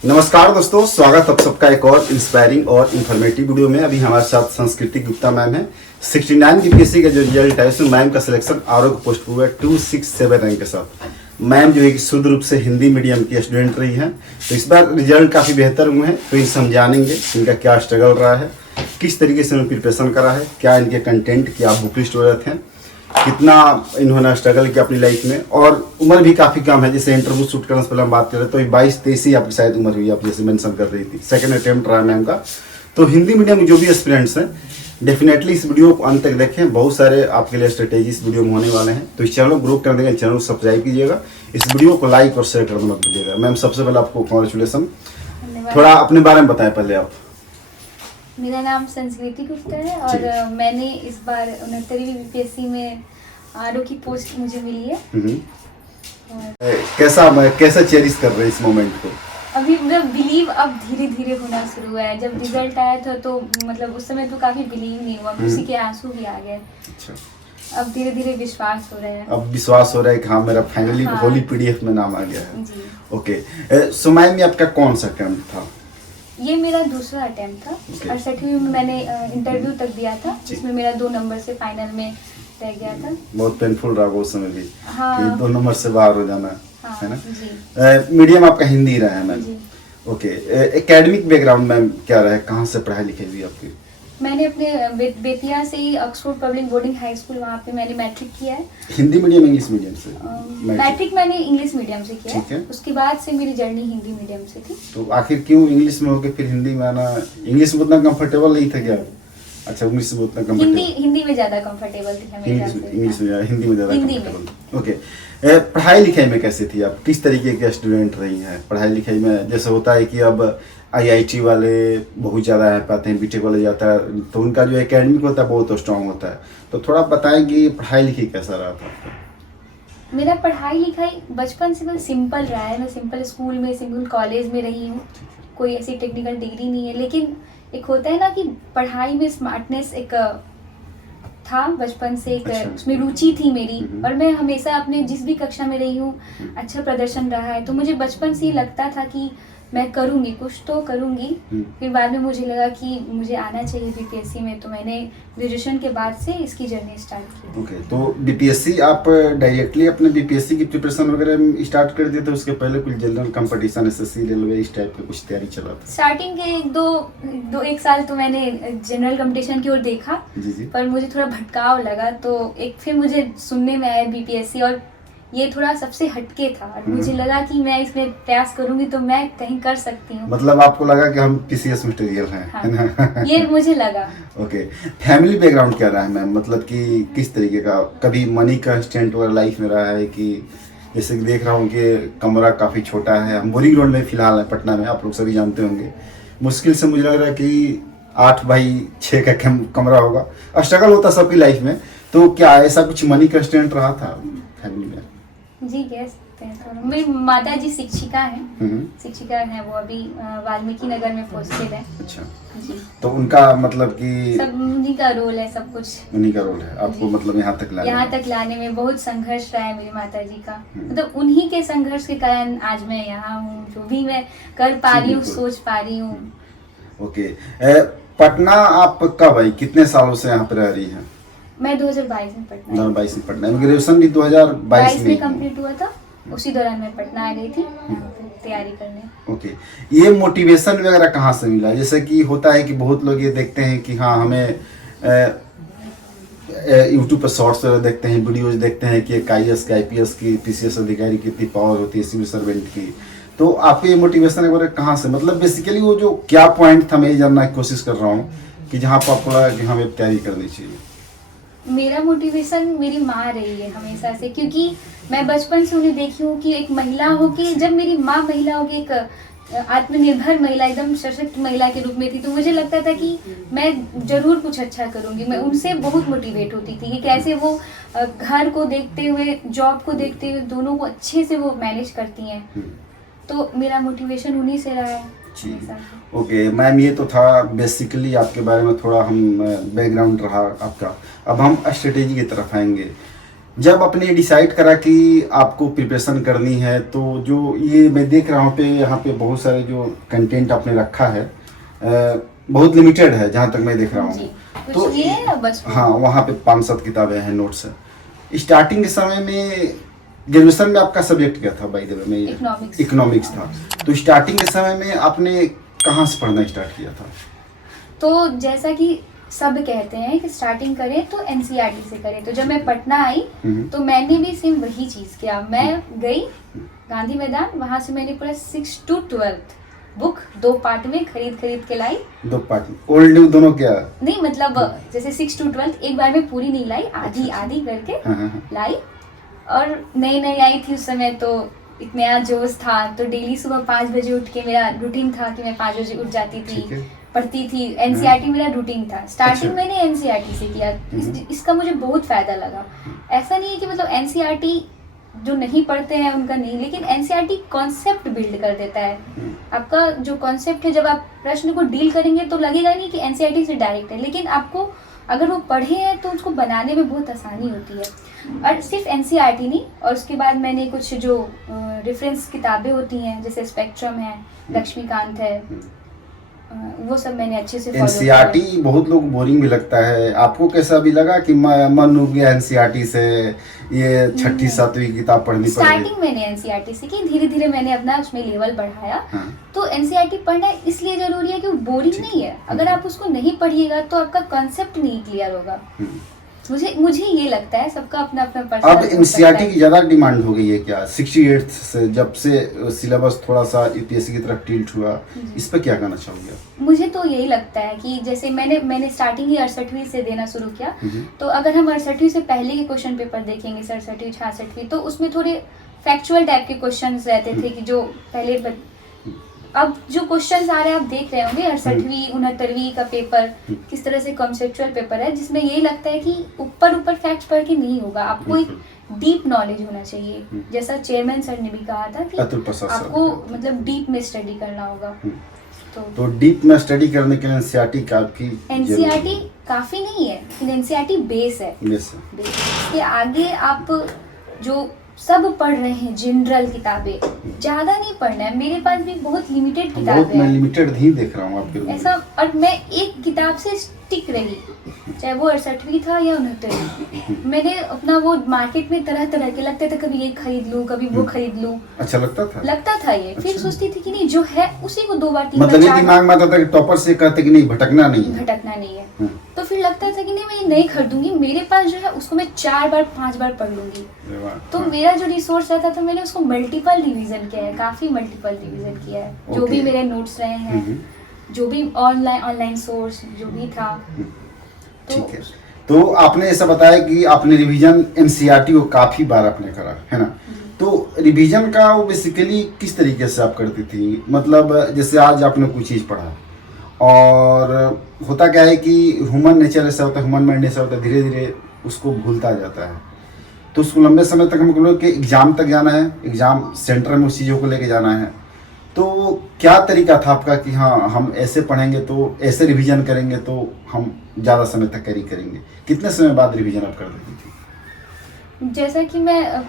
नमस्कार दोस्तों, स्वागत आप सबका एक और इंस्पायरिंग और इन्फॉर्मेटिव वीडियो में। अभी हमारे साथ संस्कृति गुप्ता मैम है। 69 बीपीएससी का जो रिजल्ट है उसमें मैम का सिलेक्शन आरोग्य पोस्ट हुआ है 267 रैंक के साथ। मैम जो है कि शुद्ध रूप से हिंदी मीडियम की स्टूडेंट रही है, तो इस बार रिजल्ट काफ़ी बेहतर हुए हैं। तो इनसे हम जानेंगे इनका क्या स्ट्रगल रहा है, किस तरीके से उन्होंने प्रिपरेशन करा है, क्या इनके कंटेंट क्या बुक लिस्ट हो जाते हैं, कितना इन्होंने स्ट्रगल किया अपनी लाइफ में, और उम्र भी काफ़ी कम है। जैसे इंटरव्यू शूट करने से पहले हम बात करें तो 22-23 ही आपकी शायद उम्र हुई, आप जैसे मेंशन कर रही थी। सेकंड अटेम्प्ट रहा मैम का। तो हिंदी मीडियम में जो भी एस्पिरेंट्स हैं डेफिनेटली इस वीडियो को अंत तक देखें। बहुत सारे आपके लिए स्ट्रेटेजी इस वीडियो में होने वाले हैं। तो इस चैनल को ग्रो कर देंगे, चैनल को सब्सक्राइब कीजिएगा, इस वीडियो को लाइक और शेयर करना मत भूलिएगा। मैम सबसे पहले आपको कॉन्ग्रेचुलेसन। थोड़ा अपने बारे में बताएं पहले आप। मेरा नाम संस्कृति गुप्ता है और मैंने इस बार 69वीं बीपीएससी में आरओ की पोस्ट मुझे मिली है। कैसा चेरिश कर रहे हैं इस मोमेंट को? अभी मतलब बिलीव अब धीरे धीरे होना शुरू हुआ है। जब रिजल्ट आया था तो मतलब उस समय तो काफी बिलीव नहीं हुआ, खुशी के आंसू भी आ गए। अच्छा, अब धीरे धीरे विश्वास हो रहा है। अब विश्वास हो रहा है कि हाँ मेरा फाइनली होली पीडीएफ में नाम आ गया है। जी। ओके, सो मैम में आपका कौन सा अटेम्प्ट था? ये मेरा दूसरा अटेम्प्ट था। 68वीं में मैंने इंटरव्यू तक दिया था, जिसमें मेरा 2 नंबर से फाइनल में रह गया था। बहुत पेनफुल रहा वो समय भी। हाँ। कि 2 नंबर से बाहर हो जाना। हाँ, है ना जी। मीडियम आपका हिंदी रहा है मैम। जी। ओके, एकेडमिक बैकग्राउंड मैम क्या रहा है, कहाँ से पढ़ाई लिखाई हुई आपकी? मैंने अपने बेतिया से ही Oxford public boarding high school, वहाँ पे मैंने मैट्रिक किया है। हिंदी मीडियम इंग्लिश मीडियम से? मैट्रिक मैंने इंग्लिश मीडियम से किया ठीक है। उसके बाद से मेरी जर्नी हिंदी मीडियम से थी। तो आखिर क्यों इंग्लिश में होके फिर हिंदी में आना? इंग्लिश में उतना कंफर्टेबल नहीं था क्या? अच्छा, इंग्लिश में उतना कंफर्टेबल? हिंदी में ज्यादा कंफर्टेबल थी हमें। इंग्लिश में हिंदी में ज़्यादा हिंदी कंफर्टेबल। ओके, पढ़ाई लिखाई में कैसे थी आप, किस तरीके के स्टूडेंट रही हैं पढ़ाई लिखाई में? जैसे होता है कि अब आईआईटी वाले बहुत ज़्यादा है पाते हैं, बीटेक वाले जाता है, तो उनका जो एकेडमिक होता है बहुत स्ट्रांग होता है। तो थोड़ा बताएंगे पढ़ाई लिखाई कैसा रहा था आपका? मेरा पढ़ाई लिखाई बचपन से बहुत सिंपल रहा है। मैं सिंपल स्कूल में, सिंपल कॉलेज में रही हूँ। कोई ऐसी टेक्निकल डिग्री नहीं है, लेकिन एक होता है ना कि पढ़ाई में स्मार्टनेस एक था बचपन से। एक अच्छा। उसमें रुचि थी मेरी, और मैं हमेशा अपने जिस भी कक्षा में रही हूँ अच्छा प्रदर्शन रहा है। तो मुझे बचपन से ही लगता था कि मैं करूँगी, कुछ तो करूँगी। फिर बाद में मुझे लगा कि मुझे आना चाहिए बीपीएससी में, तो मैंने ग्रेजुएशन के बाद से इसकी जर्नी स्टार्ट की। ओके, तो बीपीएससी आप डायरेक्टली अपने बीपीएससी की प्रिपरेशन वगैरह स्टार्ट कर दिए थे? उसके पहले कुछ जनरल कंपटीशन, एसएससी, रेलवे इस टाइप का कुछ तैयारी चला था? स्टार्टिंग के एक साल तो मैंने जनरल कंपटीशन की ओर देखा। जी। पर मुझे थोड़ा भटकाव लगा, तो एक फिर मुझे सुनने में आया बीपीएससी, और ये थोड़ा सबसे हटके था। और मुझे लगा कि मैं इसमें प्रयास करूंगी तो मैं कहीं कर सकती हूँ। मतलब आपको लगा कि हम पीसीएस मटेरियल हैं? हाँ, है ना? ये मुझे लगा। ओके, फैमिली बैकग्राउंड क्या रहा है मैम? मतलब कि किस तरीके का, कभी मनी का स्टेंट वगैरह लाइफ में रहा है कि जैसे कि देख रहा हूँ कि कमरा काफ़ी छोटा है, हम बोरिंग रोड में फिलहाल है पटना में, आप लोग सभी जानते होंगे। मुश्किल से मुझे लग रहा है कि 8x6 का कमरा होगा। स्ट्रगल होता सबकी लाइफ में, तो क्या ऐसा कुछ मनी का स्टेंट रहा था फैमिली में? जी, कह सकते हैं थोड़ा। मेरी माता जी शिक्षिका हैं। शिक्षिका हैं वो, अभी वाल्मीकि नगर में पोस्टेड है। अच्छा जी। तो उनका मतलब कि सब उन्हीं का रोल है, सब कुछ उन्हीं का रोल है आपको, मतलब यहाँ तक लाने में बहुत संघर्ष रहा है मेरी माता जी का। मतलब उन्हीं के संघर्ष के कारण आज मैं यहाँ हूँ, जो भी मैं कर पा रही हूँ, सोच पा रही हूँ। ओके, पटना आप कब आई, कितने सालों से यहाँ पर रह रही हैं? मैं 2022 में पटना 2022 में पटना, ग्रेजुएशन भी 2022 में कंप्लीट हुआ था। उसी दौरान मैं पटना आ गई थी तैयारी करने। ओके, ये मोटिवेशन वगैरह कहाँ से मिला? जैसे कि होता है कि बहुत लोग ये देखते हैं कि हाँ हमें यूट्यूब पर शॉर्ट्स वगैरह देखते हैं, वीडियोज देखते हैं कि एक आईएएस की, आईपीएस की, पीसीएस अधिकारी की कितनी पावर होती है, सिविल सर्वेंट की। तो आपको ये मोटिवेशन वगैरह कहाँ से, मतलब बेसिकली वो जो क्या पॉइंट था मैं ये जानना की कोशिश कर रहा हूँ कि जहाँ पर आपको लगा कि हमें तैयारी करनी चाहिए? मेरा मोटिवेशन मेरी माँ रही है हमेशा से, क्योंकि मैं बचपन से उन्हें देखी हूँ कि एक महिला हो के, जब मेरी माँ महिला हो के एक आत्मनिर्भर महिला, एकदम सशक्त महिला के रूप में थी, तो मुझे लगता था कि मैं जरूर कुछ अच्छा करूँगी। मैं उनसे बहुत मोटिवेट होती थी कि कैसे वो घर को देखते हुए, जॉब को देखते हुए, दोनों को अच्छे से वो मैनेज करती हैं। तो मेरा मोटिवेशन उन्हीं से रहा है। ओके मैम, ये तो था बेसिकली आपके बारे में थोड़ा हम बैकग्राउंड रहा आपका। अब हम स्ट्रेटेजी की तरफ आएंगे। जब आपने डिसाइड करा कि आपको प्रिपरेशन करनी है, तो जो ये मैं देख रहा हूँ पे यहाँ पे बहुत सारे जो कंटेंट आपने रखा है बहुत लिमिटेड है जहाँ तक मैं देख रहा जी, हूँ। कुछ ये है ना बस। हाँ, वहाँ पे 5-7 किताबें हैं, नोट्स है। स्टार्टिंग के समय में ग्रेजुएशन में आपका सब्जेक्ट क्या था? बाय द वे में इकोनॉमिक्स था। तो स्टार्टिंग के समय में आपने कहाँ से पढ़ना स्टार्ट किया था? तो जैसा कि सब कहते हैं कि स्टार्टिंग करें तो एनसीईआरटी से करें, तो जब मैं पटना आई तो मैंने भी सेम वही चीज़ किया। मैं गई गांधी मैदान, वहाँ से मैंने पूरा 6 to 12 बुक 2 पार्ट में खरीद के लाई। 2 पार्ट में ओल्ड न्यू दोनों क्या? नहीं मतलब जैसे 6 to 12 एक बार में पूरी नहीं लाई, आधी आधी करके लाई। और नई आई थी उस समय, तो एक नया जोश था, तो डेली सुबह 5 बजे उठ के मेरा रूटीन था कि मैं 5 बजे उठ जाती थी, पढ़ती थी। एनसीईआरटी मेरा रूटीन था। स्टार्टिंग मैंने एनसीईआरटी से किया। इसका मुझे बहुत फायदा लगा। ऐसा नहीं है कि मतलब एनसीईआरटी जो नहीं पढ़ते हैं उनका नहीं, लेकिन एनसीईआरटी कॉन्सेप्ट बिल्ड कर देता है। आपका जो कॉन्सेप्ट है, जब आप प्रश्न को डील करेंगे तो लगेगा नहीं कि एनसीईआरटी से डायरेक्ट है, लेकिन आपको अगर वो पढ़े हैं तो उसको बनाने में बहुत आसानी होती है। और सिर्फ एनसीईआरटी नहीं, और उसके बाद मैंने कुछ जो रेफरेंस किताबें होती हैं, जैसे स्पेक्ट्रम है, लक्ष्मीकांत है, वो सब मैंने अच्छे से एनसीईआरटी बहुत लोग बोरिंग भी लगता है। आपको कैसा भी लगा कि मन उब गया एनसीईआरटी से, ये 6ठी 7वीं किताब पढ़नी पड़ी? स्टार्टिंग मैंने एनसीईआरटी से की, धीरे धीरे मैंने अपना उसमें लेवल बढ़ाया। तो एनसीईआरटी पढ़ना इसलिए जरूरी है कि वो बोरिंग नहीं है। अगर आप उसको नहीं पढ़िएगा तो आपका कॉन्सेप्ट नहीं क्लियर होगा। मुझे ये लगता है, सबका अपना अपना पर्सनल। अब एनसीईआरटी की ज्यादा डिमांड हो गई है क्या 68 से, जब से सिलेबस थोड़ा सा यूपीएससी की तरफ टिल्ट हुआ? इस पर क्या कहना चाहोगे? मुझे तो यही लगता है कि जैसे मैंने स्टार्टिंग ही 68वीं से देना शुरू किया। तो अगर हम 68वीं से पहले के क्वेश्चन पेपर देखेंगे, 67वीं 66वीं, तो उसमें थोड़े फैक्चुअल टाइप के क्वेश्चंस रहते थे कि जो पहले अब जो क्वेश्चंस आ रहे हैं आप देख रहे होंगे 68वीं 69वीं का पेपर किस तरह से कॉन्सेप्चुअल पेपर है, जिसमें यही लगता है कि ऊपर फैक्ट्स पढ़ के नहीं होगा। आपको एक डीप नॉलेज होना चाहिए, जैसा चेयरमैन सर ने भी कहा था कि आपको मतलब डीप में स्टडी करना होगा। तो डीप में स्टडी करने के लिए एनसीईआरटी काफी नहीं है, लेकिन एनसीईआरटी बेस है। इसके आगे आप जो सब पढ़ रहे हैं जनरल किताबें, ज्यादा नहीं पढ़ना है। मेरे पास भी बहुत लिमिटेड किताबें हैं, मैं लिमिटेड ही देख रहा हूँ आपके ऐसा। और मैं एक किताब से स्टिक रही, चाहे वो 68वीं था या 69वीं। मैंने अपना वो मार्केट में तरह तरह के लगते थे, कभी ये खरीद लूं, कभी वो खरीद लूं। अच्छा लगता था ये। फिर सोचती थी कि नहीं, जो है उसी को 2 बार 3 मतलब ये दिमाग में आता था कि टॉपर से कहते कि नहीं, भटकना नहीं है। तो फिर लगता था कि नहीं, मैं ये नहीं खरीदूंगी, मेरे पास जो है उसको मैं 4 बार 5 बार पढ़ लूंगी। तो मेरा जो रिसोर्स रहता था, मैंने उसको मल्टीपल रिवीजन किया है, काफी मल्टीपल रिवीजन किया है। जो भी मेरे नोट्स रहे हैं, जो भी ऑनलाइन सोर्स जो भी था। ठीक है। तो आपने ऐसा बताया कि आपने रिवीजन एनसीईआरटी को काफी बार आपने करा है ना? तो रिवीजन का वो बेसिकली किस तरीके से आप करती थी? मतलब जैसे आज आपने कोई चीज़ पढ़ा, और होता क्या है कि ह्यूमन नेचर ऐसा होता है, ह्यूमन माइंड ऐसा होता है, धीरे धीरे उसको भूलता जाता है। तो उसको लंबे समय तक हमको लोग कि एग्ज़ाम तक जाना है, एग्ज़ाम सेंटर में उस चीज़ों को लेके जाना है। तो क्या तरीका था आपका कि हाँ हम ऐसे पढ़ेंगे, तो ऐसे रिवीजन करेंगे तो हम ज़्यादा समय तक कैरी करेंगे? कितने समय बाद रिवीजन आप कर देती थी? जैसा कि मैं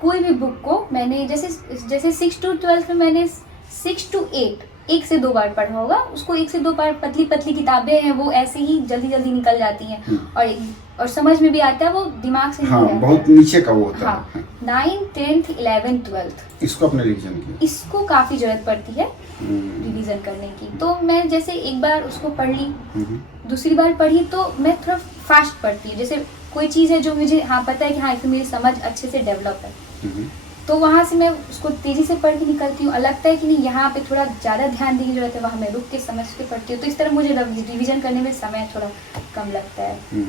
कोई भी बुक को मैंने जैसे 6 to 12 में मैंने 6 to 8 1 से 2 बार पढ़ा होगा। उसको 1 से 2 बार, पतली किताबें हैं, वो ऐसे ही जल्दी निकल जाती हैं और समझ में भी आता है, वो दिमाग से हाँ, बहुत नीचे का वो होता है। 9th 10th 11th 12th इसको अपने रिवीजन किया, इसको काफी जरूरत पड़ती है रिवीजन करने की। तो मैं जैसे एक बार उसको पढ़ ली, दूसरी बार पढ़ी तो मैं थोड़ा फास्ट पढ़ती हूँ। जैसे कोई चीज़ है जो मुझे पता है कि इसमें मेरी समझ अच्छे से डेवलप है, तो वहाँ से मैं उसको तेज़ी से पढ़ के निकलती हूँ। लगता है कि नहीं, यहाँ पे थोड़ा ज़्यादा ध्यान देने की जरूरत है, वहाँ मैं रुक के समझ के पढ़ती हूँ। तो इस तरह मुझे रिवीजन करने में समय थोड़ा कम लगता है।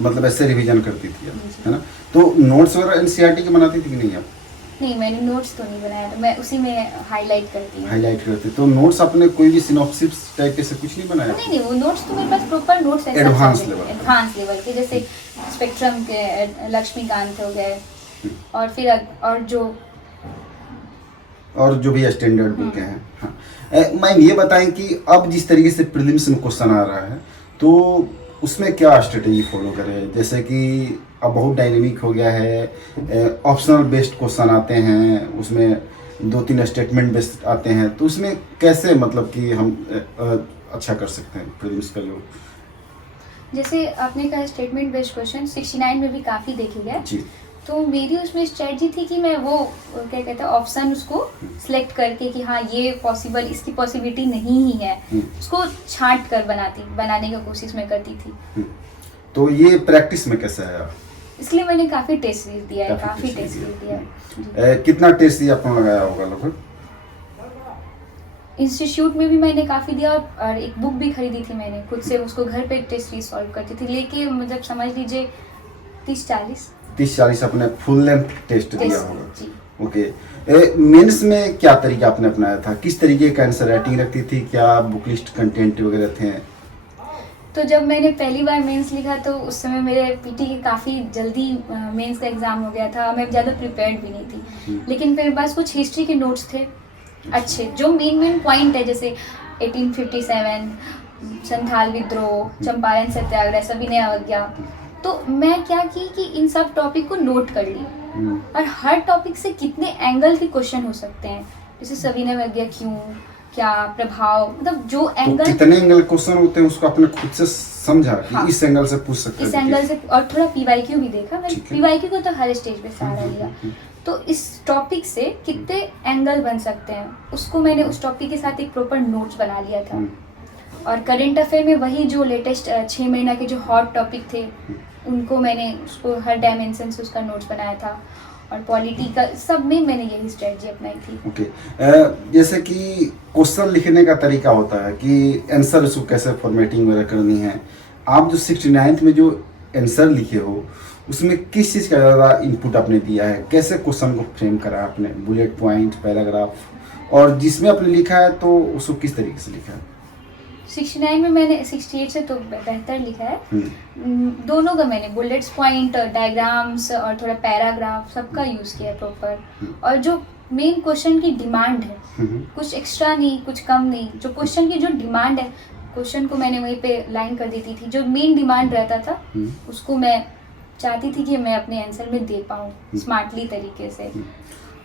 मतलब ऐसे रिवीजन करती थी है ना? तो नोट्स वगैरह एनसीईआरटी के बनाती थी कि नहीं आप? नहीं, मैंने नोट्स तो नहीं बनाया, तो मैं उसी में हाईलाइट करती। तो नोट्स अपने कोई भी सिनॉप्सिस टाइप के से कुछ नहीं बनाया? नहीं, वो नोट्स तो मेरे पास प्रॉपर नोट्स है, एडवांस लेवल के, जैसे स्पेक्ट्रम के, लक्ष्मीकांत हो गए, और फिर और जो भी स्टैंडर्ड बुक हैं। हाँ, मैम ये बताएं कि अब जिस तरीके से प्रीलिम्स में क्वेश्चन आ रहा है, तो उसमें क्या स्ट्रेटेजी फॉलो करें? जैसे कि अब बहुत डायनेमिक हो गया है, ऑप्शनल बेस्ड क्वेश्चन आते हैं, उसमें 2-3 स्टेटमेंट बेस्ड आते हैं, तो उसमें कैसे मतलब कि हम अच्छा कर सकते हैं प्रीलिम्स का जो। जैसे आपने कहा स्टेटमेंट बेस्ड क्वेश्चन 69 में भी काफ़ी देखे गए। जी। तो मेरी उसमें स्ट्रेटजी थी कि मैं वो क्या कहते हैं ऑप्शन उसको सिलेक्ट करके कि हाँ ये पॉसिबल, इसकी पॉसिबिलिटी नहीं ही है, उसको छांट कर बनाने की कोशिश मैं करती थी। तो ये प्रैक्टिस में कैसा है? इसलिए मैंने काफ़ी टेस्ट सीरीज दिया है, काफ़ी टेस्ट सीरीज दिया है। कितना टेस्ट सीरीज आपने लगाया होगा लगभग? इंस्टीट्यूट में भी मैंने काफ़ी दिया और एक बुक भी खरीदी थी मैंने खुद से, उसको घर पे टेस्ट सीरीज सॉल्व करती थी लेके, मतलब समझ लीजिए 30-40 अपने फुल लेंथ टेस्ट दिया होगा। जी। ओके। मेंस में क्या तरीका आपने अपनाया था? किस तरीके का आंसर राइटिंग रखती थी? क्या बुक लिस्ट कंटेंट वगैरह थे? तो जब मैंने पहली बार मेंस लिखा तो उस समय मेरे पीटी के काफ़ी जल्दी मेंस का एग्ज़ाम हो गया था, मैं ज़्यादा प्रिपेयर्ड भी नहीं थी, लेकिन मेरे पास कुछ हिस्ट्री के नोट्स थे अच्छे, जो मेन पॉइंट है, जैसे 1857, संथाल विद्रोह, चंपारण सत्याग्रह, सविनय अवज्ञा। तो मैं क्या की कि इन सब टॉपिक को नोट कर ली, और हर टॉपिक से कितने एंगल के क्वेश्चन हो सकते हैं, जैसे सविनय अवज्ञा क्यों, क्या प्रभाव, मतलब जो एंगल, तो कितने एंगल क्वेश्चन होते हैं उसको आपने खुद से समझा कि हाँ, इस एंगल से पूछ सकते हैं, इस एंगल से, और थोड़ा पीवाईक्यू भी देखा मैंने, पीवाईक्यू को तो हर स्टेज पे सहारा लिया। तो इस टॉपिक से कितने एंगल बन सकते हैं उसको मैंने उस टॉपिक के साथ एक प्रॉपर नोट्स बना लिया था। और करेंट अफेयर में वही जो लेटेस्ट 6 महीना के जो हॉट टॉपिक थे उनको मैंने उसको हर डायमेंशन से उसका नोट्स बनाया था, और पॉलिटी का सब में मैंने यही स्ट्रेटजी अपनाई थी। ओके। जैसे कि क्वेश्चन लिखने का तरीका होता है कि आंसर उसको कैसे फॉर्मेटिंग वगैरह करनी है, आप जो 69th में जो आंसर लिखे हो उसमें किस चीज़ का ज़्यादा इनपुट आपने दिया है? कैसे क्वेश्चन को फ्रेम करा आपने, बुलेट पॉइंट, पैराग्राफ, और जिसमें आपने लिखा है तो उसको किस तरीके से लिखा है? 69 में मैंने 68 से तो बेहतर लिखा है। दोनों का मैंने बुलेट्स पॉइंट, डायग्राम्स और थोड़ा पैराग्राफ सबका यूज़ किया प्रॉपर, और जो मेन क्वेश्चन की डिमांड है, कुछ एक्स्ट्रा नहीं, कुछ कम नहीं, जो क्वेश्चन की जो डिमांड है, क्वेश्चन को मैंने वहीं पे लाइन कर देती थी, जो मेन डिमांड रहता था उसको मैं चाहती थी कि मैं अपने आंसर में दे पाऊँ स्मार्टली तरीके से।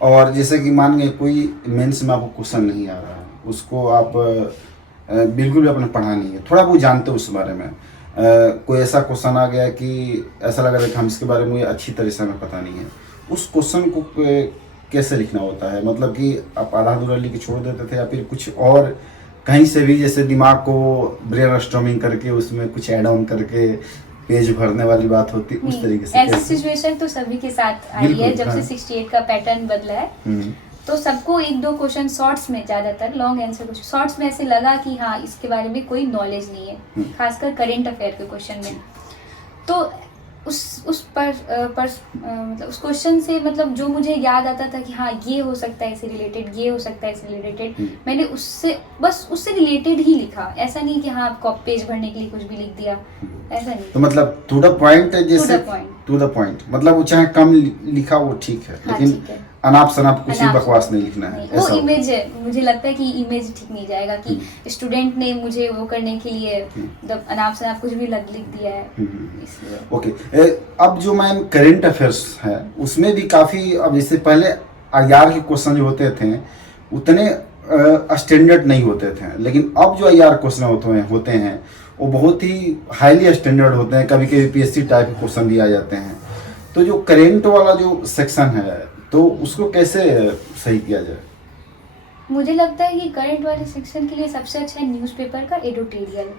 और जैसे कि मान गए कोई मेंस में आपको क्वेश्चन नहीं आ रहा है, उसको आप बिल्कुल भी आपने पढ़ा नहीं है, थोड़ा बहुत जानते हो उस बारे में, कोई ऐसा क्वेश्चन आ गया कि ऐसा लग रहा है कि हम इसके बारे में अच्छी तरह से हमें पता नहीं है, उस क्वेश्चन को कैसे लिखना होता है? मतलब कि आप आधा अधूरा लिख के छोड़ देते थे, या फिर कुछ और कहीं से भी जैसे दिमाग को ब्रेन स्टॉर्मिंग करके उसमें कुछ ऐड ऑन करके पेज भरने वाली बात होती, उस तरीके से? ऐसी सिचुएशन तो सभी के साथ आई है जब से 68 का पैटर्न बदला है। तो सबको 1-2 क्वेश्चन शॉर्ट्स में, ज़्यादातर लॉन्ग आंसर क्वेश्चन शॉर्ट्स में ऐसे लगा कि हाँ इसके बारे में कोई नॉलेज नहीं है, खासकर करेंट अफेयर के क्वेश्चन में। तो मतलब उस क्वेश्चन से, मतलब जो मुझे याद आता था कि हाँ ये हो सकता है इससे रिलेटेड, ये हो सकता है इससे रिलेटेड, मैंने उससे रिलेटेड ही लिखा। ऐसा नहीं कि हाँ आपको पेज भरने के लिए कुछ भी लिख दिया, ऐसा नहीं। तो मतलब टू द पॉइंट है, जैसे टू द पॉइंट, मतलब वो चाहे कम लिखा वो ठीक है, हाँ, लेकिन ठीक है। अनाप शनाप कुछ ही बकवास नहीं लिखना है। वो इमेज है, मुझे लगता है कि इमेज ठीक नहीं जाएगा कि स्टूडेंट ने मुझे वो करने के लिए मतलब अनाप शनाप कुछ भी लिख दिया है, इसलिए। ओके। अब जो मैम करेंट अफेयर्स है उसमें भी काफ़ी, अब जैसे पहले आईआर के क्वेश्चन जो होते थे उतने स्टैंडर्ड नहीं होते थे, लेकिन अब जो आईआर क्वेश्चन होते हैं वो बहुत ही हाईली स्टैंडर्ड होते हैं, कभी कभी पीएससी टाइप के क्वेश्चन भी आ जाते हैं। तो जो करेंट वाला जो सेक्शन है तो उसको कैसे सही किया जाए? मुझे लगता है कि करंट वाले सेक्शन के लिए सबसे अच्छा है न्यूज़पेपर का एडिटोरियल।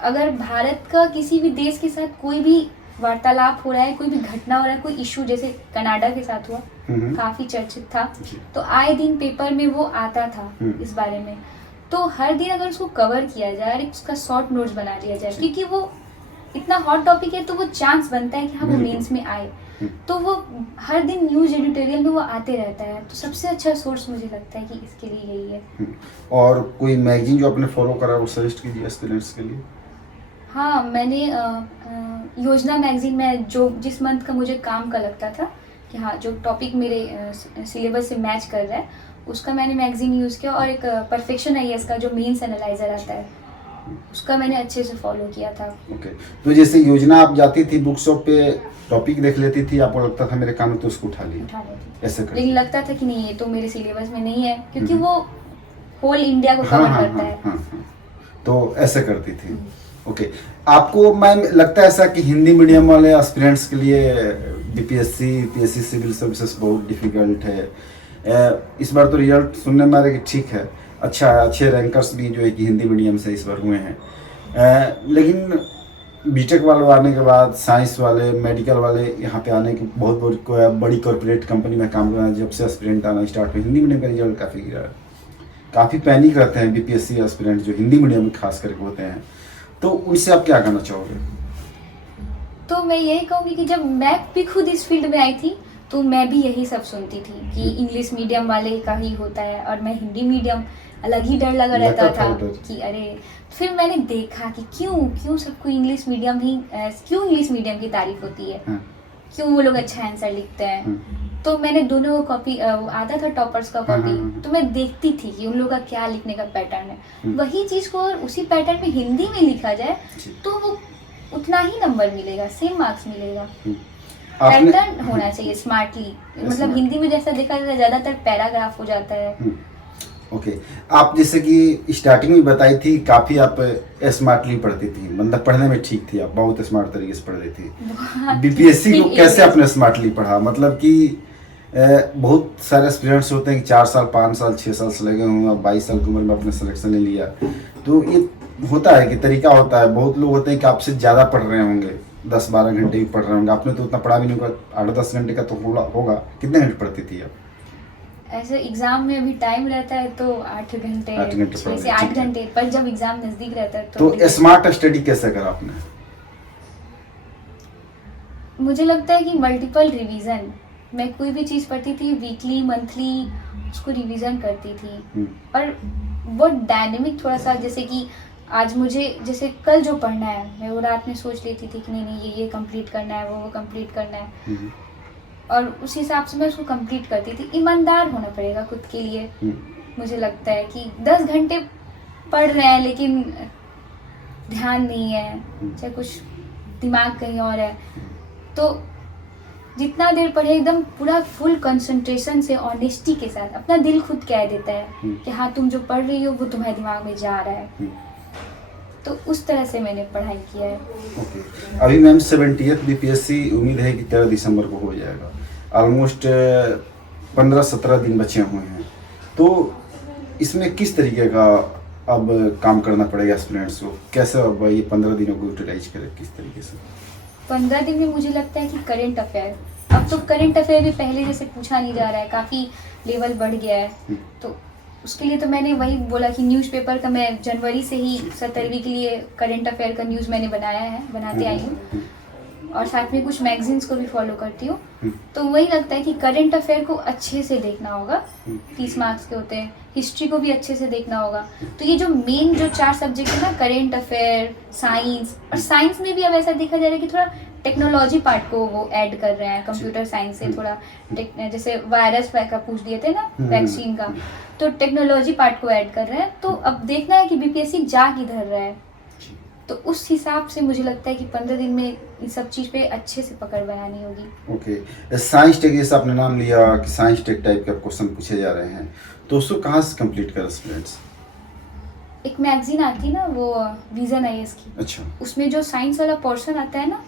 अगर भारत का किसी भी देश के साथ कोई भी वार्तालाप हो रहा है, कोई भी घटना हो रहा है, कोई इशू, जैसे कनाडा के साथ हुआ, काफी चर्चित था, तो आए दिन पेपर में वो आता था इस बारे में। तो हर दिन अगर उसको कवर किया जाए और उसका शॉर्ट नोट्स बना लिया जाए, क्योंकि वो इतना हॉट टॉपिक है तो वो चांस बनता है कि हाँ वो मेंस में आए, तो वो हर दिन न्यूज एडिटोरियल में वो आते रहता है। तो सबसे अच्छा सोर्स मुझे लगता है कि इसके लिए यही है। और कोई मैगजीन जो आपने फॉलो करा वो सजेस्ट कीजिए एस्पिरेंट्स के लिए। हाँ, मैंने योजना मैगजीन में जो जिस मंथ का मुझे काम का लगता था कि हाँ जो टॉपिक मेरे सिलेबस से मैच कर रहा है, उसका मैंने मैगजीन यूज़ किया। और एक परफेक्शन आईएएस का जो मेंस एनालाइजर आता है उसका मैंने अच्छे से फॉलो किया था। ओके, तो जैसे योजना आप जाती थी बुक शॉप पे, टॉपिक देख लेती थी, आपको लगता था मेरे काम में तो उसको उठा लिया, उठा लेती थी। ऐसे कर? लेकिन लगता था कि नहीं ये तो मेरे सिलेबस में नहीं है, क्योंकि हम्म। वो होल इंडिया को हाँ कवर हाँ करता हाँ है। हाँ हाँ, तो ऐसे करती थी। ओके, आपको मैम लगता है ऐसा कि हिंदी मीडियम वाले एस्पिरेंट्स के लिए बीपीएससी यूपीएससी सिविल सर्विसेज बहुत डिफिकल्ट है? इस बार तो रिजल्ट सुनने में आ रहा है कि ठीक है, अच्छा है, अच्छे रैंकर्स भी जो है कि हिंदी मीडियम से इस बार हुए हैं, लेकिन बीटेक वाले आने के बाद साइंस वाले, मेडिकल वाले यहाँ पे आने के बहुत बड़ी कॉर्पोरेट कंपनी में काम करना, जब से एस्पिरेंट आना स्टार्ट हुआ, हिंदी मीडियम का रिजल्ट काफ़ी गिरा है, काफ़ी पैनिक रहते हैं बीपीएससी एस्पिरेंट जो हिंदी मीडियम में खास करके होते हैं, तो उनसे आप क्या कहना चाहोगे? तो मैं यही कहूँगी कि जब मैं भी खुद इस फील्ड में आई थी तो मैं भी यही सब सुनती थी कि इंग्लिश मीडियम वाले का ही होता है, और मैं हिंदी मीडियम अलग ही डर लगा रहता लगता था था डर। कि अरे। फिर मैंने देखा कि क्यों सबको इंग्लिश मीडियम ही क्यों इंग्लिश मीडियम की तारीफ होती है, हाँ, क्यों वो लोग अच्छा आंसर लिखते हैं। हाँ, तो मैंने दोनों का कॉपी आता था टॉपर्स का हाँ, कॉपी, हाँ। तो मैं देखती थी कि उन लोगों का क्या लिखने का पैटर्न है, हम्म। वही चीज़ को अगर उसी पैटर्न में हिंदी में लिखा जाए जी। तो वो उतना ही नंबर मिलेगा, सेम मार्क्स मिलेगा। आपने पैटर्न होना चाहिए स्मार्टली, मतलब Smart। हिंदी में जैसा देखा जाता है ज़्यादातर पैराग्राफ हो जाता है। ओके, आप जैसे कि स्टार्टिंग में बताई थी काफ़ी आप स्मार्टली पढ़ती थी, मतलब पढ़ने में ठीक थी, आप बहुत स्मार्ट तरीके से पढ़ रही थी। बीपीएससी को कैसे आपने स्मार्टली पढ़ा? मतलब कि बहुत सारे स्टूडेंट्स होते हैं कि 4 साल 5 साल 6 साल से लगे हुए हैं, 22 साल की उम्र में अपने सिलेक्शन ले लिया, तो ये होता है कि तरीका होता है, बहुत लोग होते हैं कि आपसे ज़्यादा पढ़ रहे होंगे, 10-12 घंटे भी पढ़ रहे होंगे, आपने तो उतना पढ़ा भी नहीं होगा, 8-10 घंटे का तो होगा। कितने घंटे पढ़ती थी आप? ऐसे एग्जाम में अभी टाइम रहता है तो 8 घंटे, 8 घंटे 6 से पढ़ 8 ठीक है। घंटे, पर जब एग्जाम नजदीक रहता है तो स्मार्ट स्टडी कैसे करा आपने? मुझे लगता है कि मल्टीपल रिवीजन, मैं कोई भी चीज़ पढ़ती थी वीकली मंथली उसको रिवीजन करती थी, और बहुत डायनेमिक थोड़ा सा, जैसे कि आज मुझे जैसे कल जो पढ़ना है मैं वो रात में सोच लेती थी कि नहीं ये कंप्लीट करना है, वो कंप्लीट करना है, और उस हिसाब से मैं उसको कंप्लीट करती थी। ईमानदार होना पड़ेगा खुद के लिए। मुझे लगता है कि 10 घंटे पढ़ रहे हैं लेकिन ध्यान नहीं है, चाहे कुछ दिमाग कहीं और है, तो जितना देर पढ़े एकदम पूरा फुल कंसंट्रेशन से ऑनेस्टी के साथ, अपना दिल खुद कह देता है कि हाँ तुम जो पढ़ रही हो वो तुम्हारे दिमाग में जा रहा है, तो उस तरह से मैंने पढ़ाई किया है। ओके, अभी मैम 70th बीपीएससी उम्मीद है कि 13 दिसंबर को हो जाएगा, ऑलमोस्ट 15-17 दिन बचे हुए हैं, तो इसमें किस तरीके का अब काम करना पड़ेगा स्टूडेंट्स को, कैसे अब ये 15 दिनों को यूटिलाइज करें किस तरीके से? 15 दिन में मुझे लगता है कि करंट अफेयर, अब तो करंट अफेयर भी पहले जैसे पूछा नहीं जा रहा है, काफ़ी लेवल बढ़ गया है, तो उसके लिए तो मैंने वही बोला कि न्यूज़पेपर का मैं जनवरी से ही 17वीं के लिए करंट अफेयर का न्यूज़ मैंने बनाते आई हूँ, और साथ में कुछ मैगजीन्स को भी फॉलो करती हूँ, तो वही लगता है कि करंट अफेयर को अच्छे से देखना होगा, 30 मार्क्स के होते हैं, हिस्ट्री को भी अच्छे से देखना होगा। तो ये जो मेन जो 4 सब्जेक्ट है ना, करंट अफेयर, साइंस, और साइंस में भी अब ऐसा देखा जा रहा है कि थोड़ा टेक्नोलॉजी पार्ट को वो ऐड कर रहे हैं, कंप्यूटर साइंस से थोड़ा जैसे वायरस का पूछ दिए थे ना वैक्सीन का, तो टेक्नोलॉजी पार्ट को ऐड कर रहे हैं, तो अब देखना है कि बीपीएससी जा किधर रहा है, तो उस हिसाब से मुझे लगता है कि 15 दिन में इन सब चीज़ पे अच्छे से पकड़ बनानी होगी। ओके, साइंस टेक जैसे आपने नाम लिया कि साइंस टेक टाइप के क्वेश्चन पूछे जा रहे हैं, तो उसको कहाँ से कंप्लीट कर स्टूडेंट्स? एक मैगजीन आती है ना वो विजन आईएएस की, अच्छा, उसमें जो साइंस वाला पोर्शन आता है ना,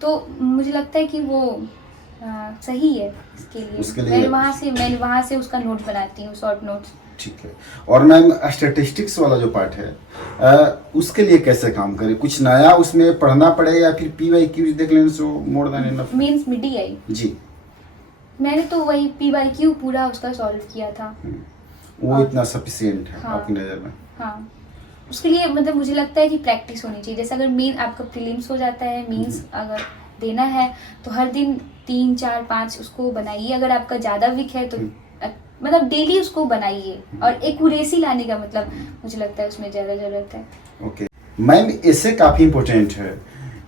तो मुझे लगता है कि वो सही है इसके लिए, मैंने वहाँ से उसका नोट बनाती हूँ, शॉर्ट नोट्स। ठीक है, और मैम स्टैटिस्टिक्स वाला जो पार्ट है उसके लिए कैसे काम करें, कुछ नया उसमें पढ़ना पड़ेगा या फिर PYQ देख लेने से मोर देन इनफ? मींस मिडी आई जी, मैंने तो वही PYQ पूरा उसका सॉल्व किया था, वो इतना सफिशिएंट है हाँ, आपकी नज़र में? हाँ, उसके लिए मतलब मुझे लगता है कि प्रैक्टिस होनी चाहिए, जैसे अगर मेन आपका प्रीलिम्स हो जाता है, मींस अगर देना है तो हर दिन 3, 4, 5 उसको बनाइए, अगर आपका ज़्यादा वीक है तो मतलब डेली उसको बनाइए, और एक्यूरेसी लाने का मतलब मुझे लगता है उसमें ज़्यादा ज़रूरत है। ओके मैम, ऐसे काफ़ी इंपॉर्टेंट है,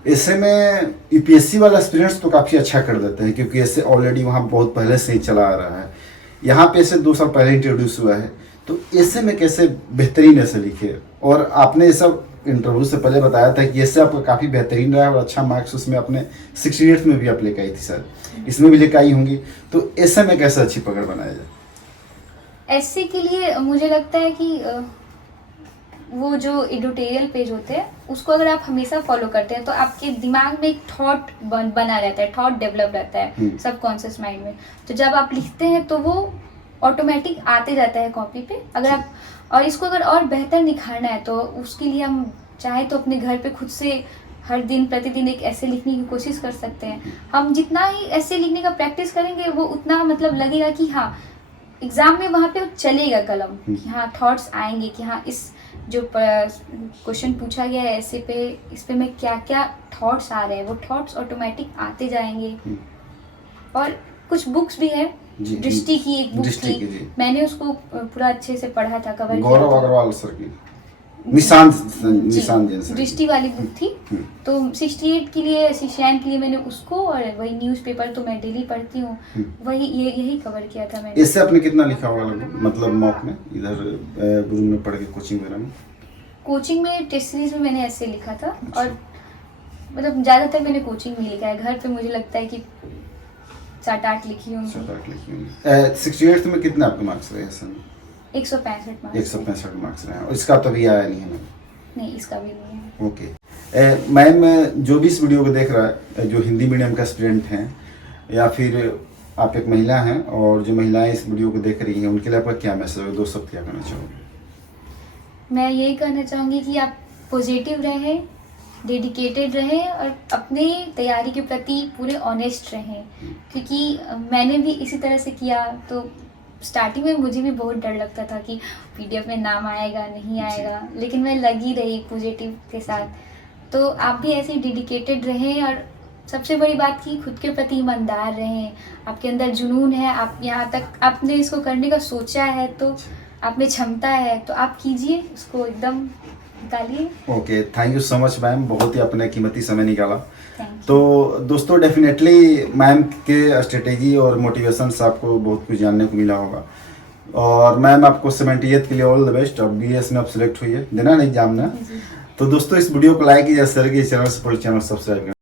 ऐसे में यूपीएससी वाला स्टूडेंट्स तो काफ़ी अच्छा कर देते हैं क्योंकि ऐसे ऑलरेडी वहाँ बहुत पहले से ही चला आ रहा है, यहाँ पे ऐसे 2 साल पहले इंट्रोड्यूस हुआ है, तो ऐसे में कैसे बेहतरीन ऐसे लिखे, और आपने ये सब इंटरव्यू से पहले बताया था कि इससे आपका काफ़ी बेहतरीन रहा और अच्छा मार्क्स उसमें अपने 68 में भी आप लेकर आई थी सर, इसमें भी लेकर आई होंगी। तो ऐसे में कैसे अच्छी पकड़ बनाया जाए? एससी के लिए मुझे लगता है कि वो जो एडिटोरियल पेज होते हैं उसको अगर आप हमेशा फॉलो करते हैं तो आपके दिमाग में एक थॉट बना रहता है, थॉट डेवलप रहता है सबकॉन्शियस माइंड में। तो जब आप लिखते हैं तो वो ऑटोमेटिक आते जाता है कॉपी पे। अगर आप और इसको अगर और बेहतर निखारना है तो उसके लिए हम चाहे तो अपने घर पे खुद से हर दिन प्रतिदिन एक ऐसे लिखने की कोशिश कर सकते हैं। हम जितना ही ऐसे लिखने का प्रैक्टिस करेंगे वो उतना मतलब लगेगा कि हाँ एग्जाम में वहाँ पे चलेगा कलम, कि हाँ थॉट्स आएंगे कि हाँ इस जो क्वेश्चन पूछा गया है ऐसे पे इस पे मैं क्या क्या थॉट्स आ रहे हैं, वो थॉट्स ऑटोमेटिक आते जाएंगे। और कुछ बुक्स भी है, दृष्टि की एक बुक थी, मैंने उसको पूरा अच्छे से पढ़ा था, कवर किया गौरव था। अग्रवाल सर की निशांत जैन सर दृष्टि वाली बुक थी। तो 68 के लिए 69 के लिए मैंने उसको और वही न्यूज़पेपर तो मैं डेली पढ़ती हूँ, वही यही कवर किया था मैंने। इससे आपने कितना लिखा होगा लगभग, मतलब मॉक में इधर रूम में पढ़ के कोचिंग वगैरह में? कोचिंग में टेस्ट सीरीज में मैंने ऐसे लिखा था और मतलब ज़्यादातर मैंने कोचिंग में लिखा है। घर पे मुझे लगता है कि 7-8 लिखी होंगी। 7-8 लिखी होंगी। 68 में कितने आपके मार्क्स रहे सर? 165 मार्क्स। 165 मार्क्स रहे हैं और इसका तो भी आया नहीं है? नहीं, इसका भी नहीं है। ओके मैम, जो भी इस वीडियो को देख रहा है, जो हिंदी मीडियम का स्टूडेंट हैं या फिर आप एक महिला हैं और जो महिलाएं इस वीडियो को देख रही हैं, उनके लिए आपका क्या मैसेज है? 2 शब्द क्या कहना चाहोगे? मैं यही कहना चाहूँगी कि आप पॉजिटिव रहें, डेडिकेटेड रहें और अपने तैयारी के प्रति पूरे ऑनेस्ट रहें। क्योंकि मैंने भी इसी तरह से किया। तो स्टार्टिंग में मुझे भी बहुत डर लगता था कि पीडीएफ में नाम आएगा नहीं आएगा, लेकिन मैं लगी रही पॉजिटिव के साथ। तो आप भी ऐसे डेडिकेटेड रहें और सबसे बड़ी बात कि खुद के प्रति ईमानदार रहें। आपके अंदर जुनून है, आप यहाँ तक आपने इसको करने का सोचा है तो आप में क्षमता है, तो आप कीजिए, उसको एकदम निकालिए। Okay, thank you so much ma'am, बहुत ही अपने कीमती समय निकाला। Thank you. तो दोस्तों डेफिनेटली मैम के स्ट्रेटेजी और मोटिवेशन से आपको बहुत कुछ जानने को मिला होगा। और मैम आपको 78th के लिए ऑल द बेस्ट। और बीएस में आप सिलेक्ट हुई है, देना नहीं एग्जाम ना। तो दोस्तों इस वीडियो को लाइक कीजिए, शेयर कीजिए, चैनल सब्सक्राइब करें।